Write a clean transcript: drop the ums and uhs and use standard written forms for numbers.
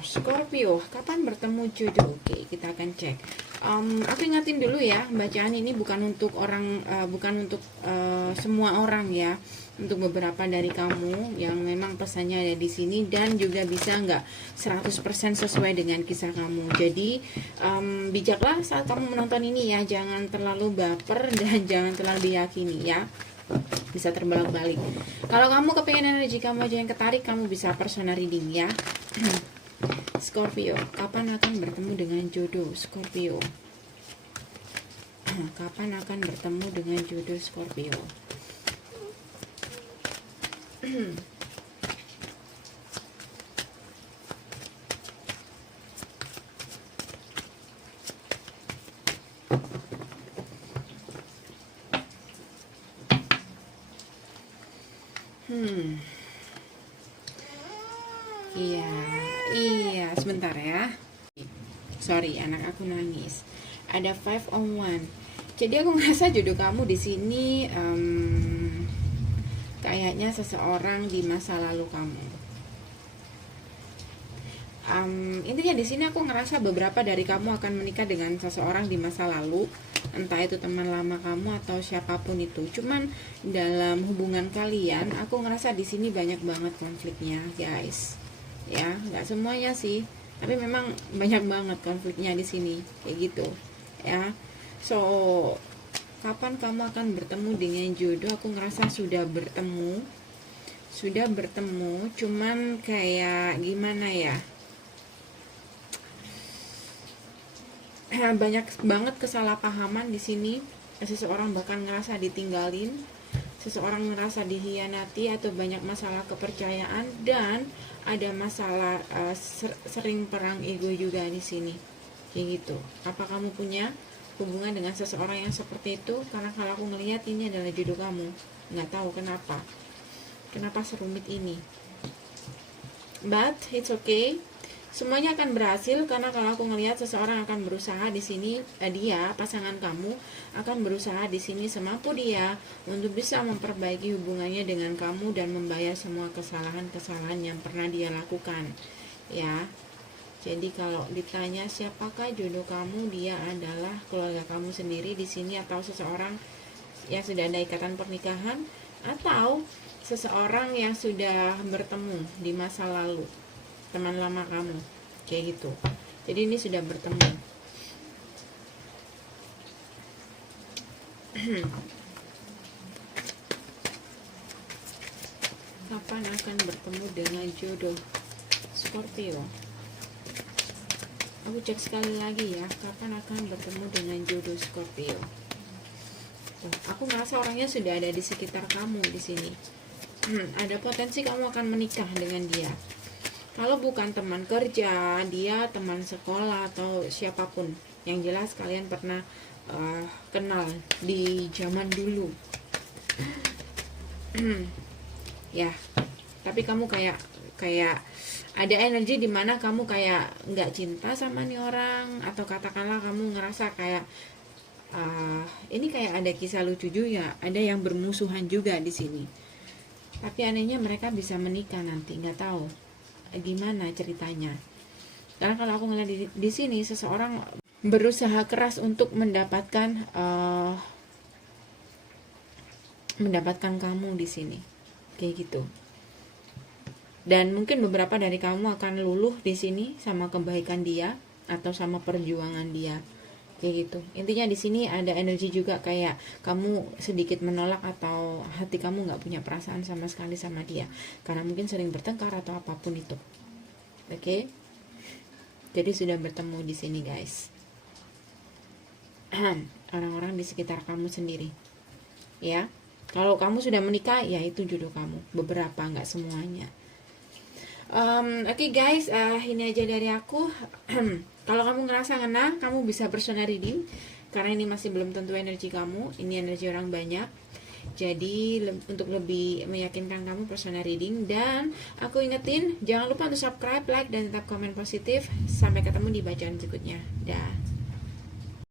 Scorpio, kapan bertemu jodoh? Oke, kita akan cek. Aku ingatin dulu ya, bacaan ini bukan untuk orang, bukan untuk semua orang ya, untuk beberapa dari kamu yang memang pesannya ada di sini dan juga bisa nggak 100% sesuai dengan kisah kamu. Jadi bijaklah saat kamu menonton ini ya, jangan terlalu baper dan jangan terlalu diyakini ya. Bisa terbalik-balik. Kalau kamu kepengen energi kamu aja yang ketarik, kamu bisa personal reading ya. Scorpio, kapan akan bertemu dengan jodoh? Scorpio, kapan akan bertemu dengan jodoh Scorpio? Iya, sebentar ya. Sorry, anak aku nangis. Ada 5 on 1. Jadi aku ngerasa jodoh kamu di sini kayaknya seseorang di masa lalu kamu. Intinya di sini aku ngerasa beberapa dari kamu akan menikah dengan seseorang di masa lalu, entah itu teman lama kamu atau siapapun itu. Cuman dalam hubungan kalian, aku ngerasa di sini banyak banget konfliknya, guys. Ya, nggak semuanya sih, tapi memang banyak banget konfliknya di sini, kayak gitu. Ya, so kapan kamu akan bertemu dengan jodoh? Aku ngerasa sudah bertemu, cuman kayak gimana ya? Banyak banget kesalahpahaman di sini. Seseorang bahkan ngerasa ditinggalin, seseorang ngerasa dihianati, atau banyak masalah kepercayaan dan ada masalah sering perang ego juga di sini. Kayak gitu. Apa kamu punya hubungan dengan seseorang yang seperti itu? Karena kalau aku ngelihat ini adalah jodoh kamu. Nggak tahu kenapa serumit ini. But it's okay. Semuanya akan berhasil karena kalau aku ngelihat seseorang akan berusaha di sini, dia pasangan kamu akan berusaha di sini semampu dia untuk bisa memperbaiki hubungannya dengan kamu dan membayar semua kesalahan-kesalahan yang pernah dia lakukan. Ya. Jadi kalau ditanya siapakah jodoh kamu, dia adalah keluarga kamu sendiri di sini, atau seseorang yang sudah ada ikatan pernikahan, atau seseorang yang sudah bertemu di masa lalu, teman lama kamu, kayak gitu. Jadi ini sudah bertemu. Kapan akan bertemu dengan jodoh Scorpio? Aku cek sekali lagi ya, kapan akan bertemu dengan jodoh Scorpio. Aku merasa orangnya sudah ada di sekitar kamu di sini. Ada potensi kamu akan menikah dengan dia. Kalau bukan teman kerja, dia teman sekolah atau siapapun. Yang jelas kalian pernah kenal di zaman dulu. Ya, tapi kamu kayak ada energi di mana kamu kayak nggak cinta sama nih orang, atau katakanlah kamu ngerasa kayak ini kayak ada kisah lucu juga, ada yang bermusuhan juga di sini. Tapi anehnya mereka bisa menikah nanti, nggak tahu gimana ceritanya. Karena kalau aku ngeliat di sini seseorang berusaha keras untuk mendapatkan kamu di sini, kayak gitu. Dan mungkin beberapa dari kamu akan luluh di sini sama kebaikan dia atau sama perjuangan dia, kayak gitu. Intinya di sini ada energi juga kayak kamu sedikit menolak atau hati kamu nggak punya perasaan sama sekali sama dia karena mungkin sering bertengkar atau apapun itu. Oke? Jadi sudah bertemu di sini, guys. Orang-orang di sekitar kamu sendiri. Ya. Kalau kamu sudah menikah, ya itu jodoh kamu. Beberapa, nggak semuanya. Oke, guys, ini aja dari aku. Kalau kamu ngerasa ngena, kamu bisa personal reading karena ini masih belum tentu energi kamu. Ini energi orang banyak. Jadi untuk lebih meyakinkan kamu personal reading. Dan aku ingetin, jangan lupa untuk subscribe, like, dan tetap komen positif. Sampai ketemu di bacaan berikutnya. Dah.